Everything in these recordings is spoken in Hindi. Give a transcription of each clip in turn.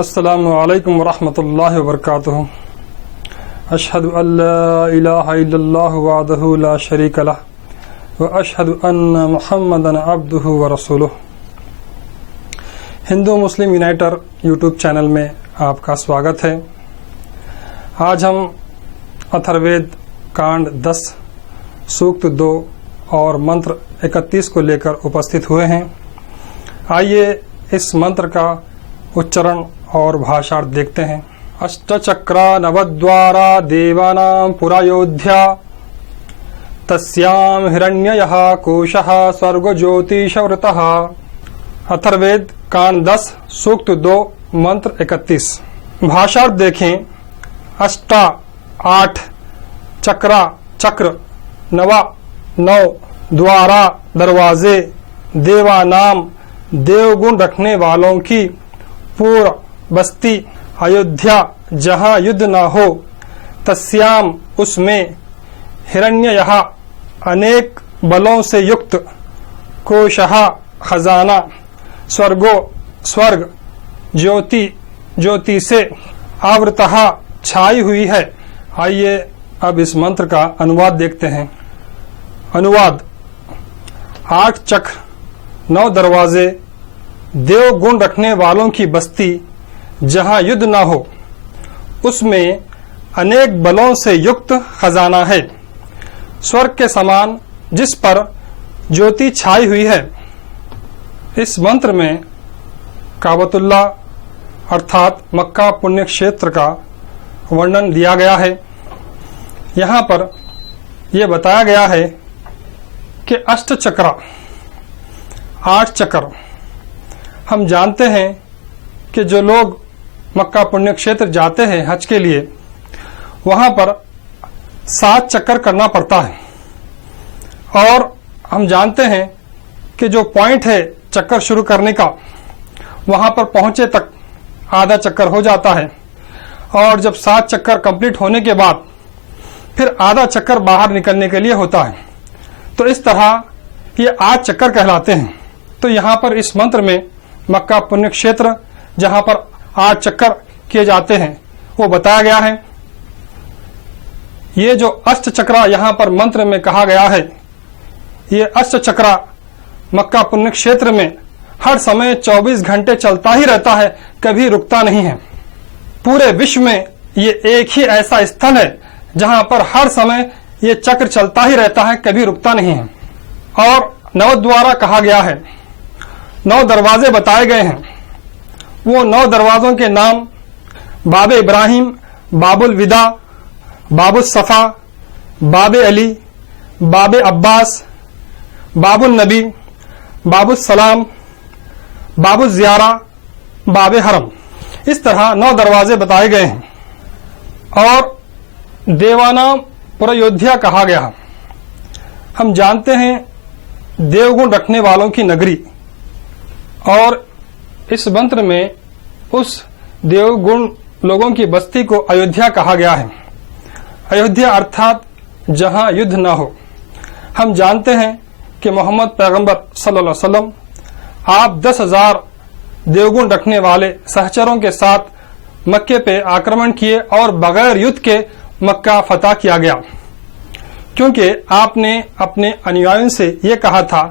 अस्सलामु अलैकुम वरहमतुल्लाहि वबरकातुहू। अशहदु अल्ला इलाहा इल्लल्लाहु वहदहु ला शरीका लह व अशहदु अन्ना मुहम्मदन अब्दुहु व रसूलुहु। हिंदू मुस्लिम यूनाइटर यूट्यूब चैनल में आपका स्वागत है। आज हम अथर्ववेद कांड 10 सूक्त 2 और मंत्र 31 को लेकर उपस्थित हुए हैं। आइए इस मंत्र का उच्चारण और भाषार्थ देखते हैं। अष्टचक्रा नवद्वारा देवानां पुरायोध्या तस्यां हिरण्ययः कोशः स्वर्गज्योतिषवृतः। अथर्ववेद कांड 10 सूक्त 2 मंत्र 31। भाषार्थ देखें। अष्टा 8, चक्रा चक्र, नवा 9, द्वारा दरवाजे, देवानाम देवगुण रखने वालों की, पूर्व बस्ती अयोध्या जहाँ युद्ध न हो, तस्याम उसमें, हिरण्ययः अनेक बलों से युक्त, कोशः खजाना, स्वर्गो स्वर्ग, ज्योति ज्योति से, आवृतः छाई हुई है। आइए अब इस मंत्र का अनुवाद देखते हैं। अनुवाद। 8 चक्र, 9 दरवाजे, देव गुण रखने वालों की बस्ती जहां युद्ध न हो, उसमें अनेक बलों से युक्त खजाना है, स्वर्ग के समान जिस पर ज्योति छाई हुई है। इस मंत्र में काबतुल्लाह अर्थात मक्का पुण्य क्षेत्र का वर्णन दिया गया है। यहाँ पर यह बताया गया है कि अष्ट चक्र 8 चक्र। हम जानते हैं कि जो लोग मक्का पुण्य क्षेत्र जाते हैं हज के लिए, वहां पर 7 चक्कर करना पड़ता है। और हम जानते हैं कि जो पॉइंट है चक्कर शुरू करने का, वहां पर पहुंचे तक आधा चक्कर हो जाता है। और जब 7 चक्कर कंप्लीट होने के बाद फिर आधा चक्कर बाहर निकलने के लिए होता है। तो इस तरह ये 8 चक्कर कहलाते हैं। तो यहाँ पर इस मंत्र में मक्का पुण्य क्षेत्र जहां पर 8 चक्कर किए जाते हैं वो बताया गया है। ये जो अष्ट चक्रा यहाँ पर मंत्र में कहा गया है, ये अष्ट चक्रा मक्का पुण्य क्षेत्र में हर समय 24 घंटे चलता ही रहता है, कभी रुकता नहीं है। पूरे विश्व में ये एक ही ऐसा स्थल है जहां पर हर समय ये चक्र चलता ही रहता है, कभी रुकता नहीं है। और 9 द्वारा कहा गया है, 9 दरवाजे बताए गए हैं। वो 9 दरवाजों के नाम बाबे इब्राहिम, बाबुल विदा, बाबुल सफा, बाबे अली, बाबे अब्बास, बाबुल नबी, बाबुल सलाम, बाबुल ज़ियारा, बाबे हरम। इस तरह 9 दरवाजे बताए गए हैं। और देवानाम पुरायोध्या कहा गया। हम जानते हैं देवगुण रखने वालों की नगरी। और इस मंत्र में उस देवगुण लोगों की बस्ती को अयोध्या कहा गया है। अयोध्या अर्थात जहां युद्ध न हो। हम जानते हैं कि मोहम्मद पैगंबर सल्लल्लाहु अलैहि वसल्लम आप 10,000 देवगुण रखने वाले सहचरों के साथ मक्के पे आक्रमण किए और बगैर युद्ध के मक्का फतह किया गया, क्योंकि आपने अपने अनुयायियों से ये कहा था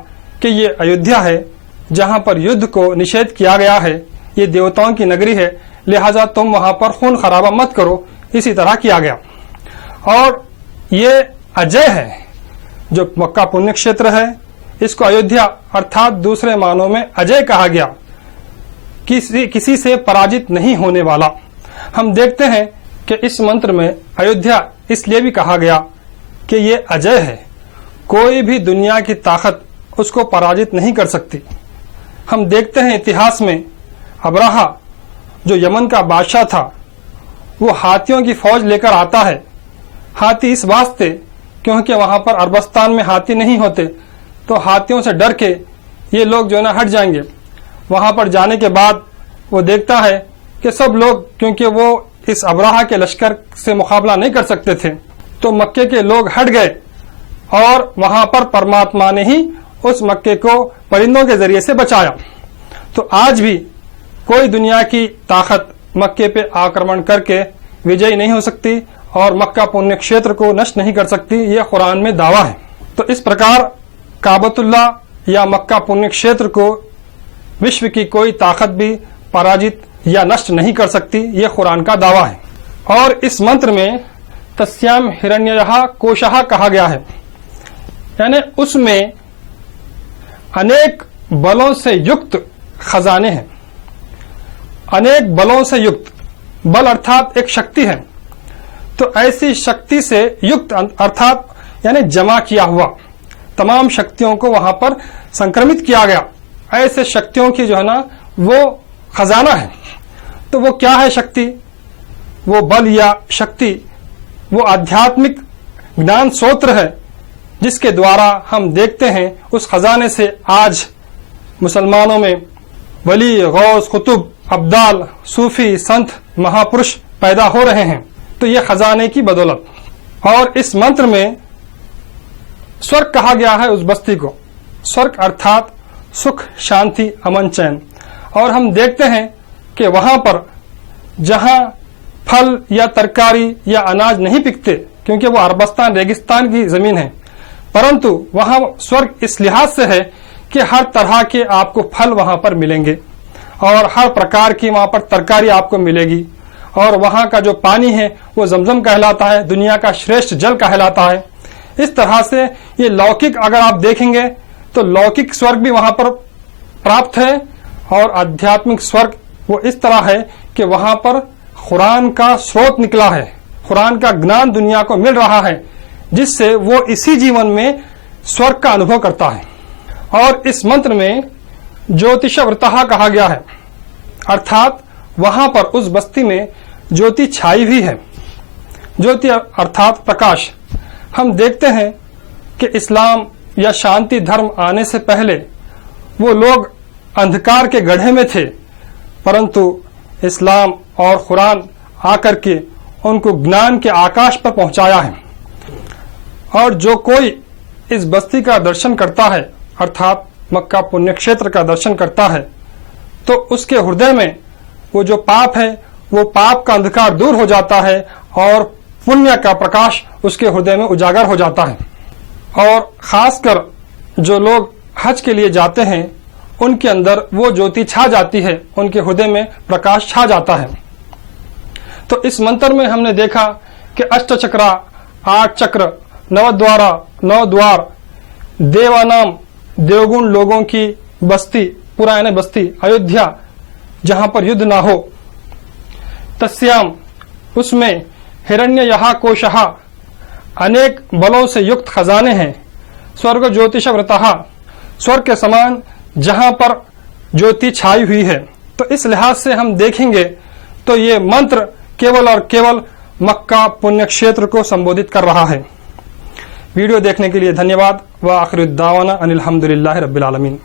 कि ये अयोध्या है जहां पर युद्ध को निषेध किया गया है, ये देवताओं की नगरी है, लिहाजा तुम वहां पर खून खराबा मत करो। इसी तरह किया गया। और ये अजय है, जो मक्का पुण्य क्षेत्र है, इसको अयोध्या अर्थात दूसरे मानों में अजय कहा गया, किसी से पराजित नहीं होने वाला। हम देखते हैं कि इस मंत्र में अयोध्या इसलिए भी कहा गया कि ये अजय है, कोई भी दुनिया की ताकत उसको पराजित नहीं कर सकती। हम देखते हैं इतिहास में अब्राहा जो यमन का बादशाह था, वो हाथियों की फौज लेकर आता है। हाथी इस वास्ते क्योंकि वहां पर अरबस्तान में हाथी नहीं होते, तो हाथियों से डर के ये लोग जो है ना हट जाएंगे। वहां पर जाने के बाद वो देखता है कि सब लोग, क्योंकि वो इस अब्राहा के लश्कर से मुकाबला नहीं कर सकते थे, तो मक्के के लोग हट गए। और वहां पर परमात्मा ने ही उस मक्के को परिंदों के जरिए से बचाया। तो आज भी कोई दुनिया की ताकत मक्के पे आक्रमण करके विजयी नहीं हो सकती और मक्का पुण्य क्षेत्र को नष्ट नहीं कर सकती, यह कुरान में दावा है। तो इस प्रकार काबतुल्ला या मक्का पुण्य क्षेत्र को विश्व की कोई ताकत भी पराजित या नष्ट नहीं कर सकती, यह कुरान का दावा है। और इस मंत्र में तस्याम हिरण्ययः कोशः कहा गया है, यानी उसमें अनेक बलों से युक्त खजाने हैं। अनेक बलों से युक्त, बल अर्थात एक शक्ति है, तो ऐसी शक्ति से युक्त अर्थात यानी जमा किया हुआ, तमाम शक्तियों को वहां पर संक्रमित किया गया। ऐसे शक्तियों की जो है ना वो खजाना है। तो वो क्या है शक्ति? वो बल या शक्ति वो आध्यात्मिक ज्ञान स्रोत्र है, जिसके द्वारा हम देखते हैं उस खजाने से आज मुसलमानों में वली, गौस, कुतुब, अब्दाल, सूफी, संत, महापुरुष पैदा हो रहे हैं। तो ये खजाने की बदौलत। और इस मंत्र में स्वर्ग कहा गया है उस बस्ती को। स्वर्ग अर्थात सुख, शांति, अमन, चैन। और हम देखते हैं कि वहां पर जहां फल या तरकारी या अनाज नहीं पिकते, क्योंकि वो अरबस्तान रेगिस्तान की जमीन है, परंतु वहां स्वर्ग इस लिहाज से है कि हर तरह के आपको फल वहां पर मिलेंगे और हर प्रकार की वहां पर तरकारी आपको मिलेगी। और वहां का जो पानी है वो जमजम कहलाता है, दुनिया का श्रेष्ठ जल कहलाता है। इस तरह से ये लौकिक अगर आप देखेंगे तो लौकिक स्वर्ग भी वहां पर प्राप्त है और आध्यात्मिक स्वर्ग वो इस तरह है कि वहां पर कुरान का स्रोत निकला है, कुरान का ज्ञान दुनिया को मिल रहा है, जिससे वो इसी जीवन में स्वर्ग का अनुभव करता है। और इस मंत्र में ज्योतिष व्रतः कहा गया है, अर्थात वहां पर उस बस्ती में ज्योति छाई हुई है। ज्योति अर्थात प्रकाश। हम देखते हैं कि इस्लाम या शांति धर्म आने से पहले वो लोग अंधकार के गड्ढे में थे, परंतु इस्लाम और कुरान आकर के उनको ज्ञान के आकाश पर पहुंचाया है। और जो कोई इस बस्ती का दर्शन करता है, अर्थात मक्का पुण्य क्षेत्र का दर्शन करता है, तो उसके हृदय में वो जो पाप है वो पाप का अंधकार दूर हो जाता है और पुण्य का प्रकाश उसके हृदय में उजागर हो जाता है। और खासकर जो लोग हज के लिए जाते हैं उनके अंदर वो ज्योति छा जाती है, उनके हृदय में प्रकाश छा जाता है। तो इस मंत्र में हमने देखा कि अष्टचक्रा, 8 चक्र, 9 द्वारा, 9 द्वार, देवानाम, देवगुण लोगों की बस्ती, पुराने बस्ती अयोध्या, जहां पर युद्ध ना हो। तस्याम, उसमें हिरण्ययः कोशः, अनेक बलों से युक्त खजाने हैं। स्वर्ग ज्योतिष व्रतः, स्वर्ग के समान जहां पर ज्योति छाई हुई है। तो इस लिहाज से हम देखेंगे तो ये मंत्र केवल और केवल मक्का पुण्य क्षेत्र को संबोधित कर रहा है। वीडियो देखने के लिए धन्यवाद। व आखिर दावाना अनिल हम्दुलिल्लाहि रब्बिल आलमीन।